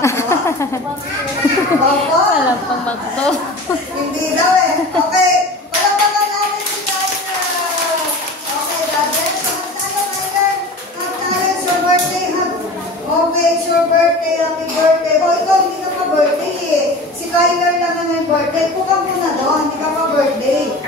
Opo. Walang pang magto. Hindi daw eh. Okay. Palakpakan natin si Tyler. Okay, God bless. Happy tayo, Tyler. Happy it's your birthday. Okay, it's your birthday. Happy birthday. Oh, ikaw, hindi ka pa birthday eh. Si Tyler lang ang may birthday. Puka muna doon. Hindi ka pa birthday.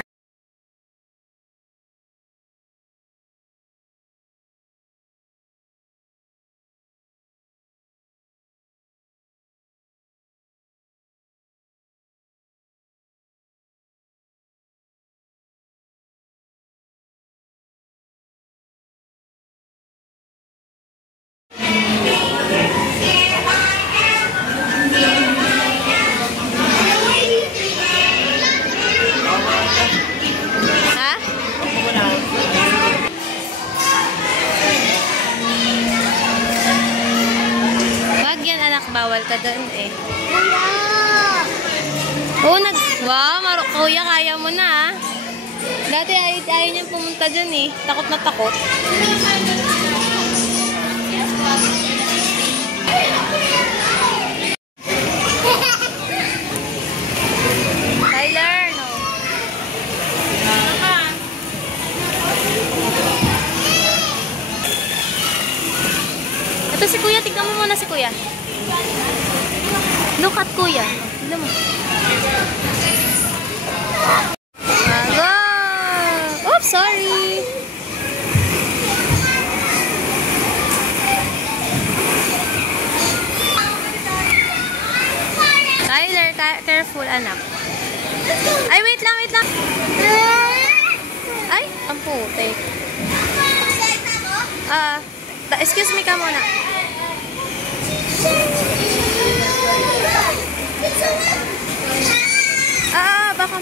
Bawal ka doon eh. Oo, wow, kuya, kaya mo na ah. Dati ayaw niyang pumunta dyan eh. Takot na takot. Tyler, no. Ito si kuya, tignan mo muna si kuya. Look at kuya. Tignan mo. Go! Oops, sorry. Tyler, careful anak. Ay, wait lang, wait lang. Ay, ang puti. Excuse me ka muna. Baka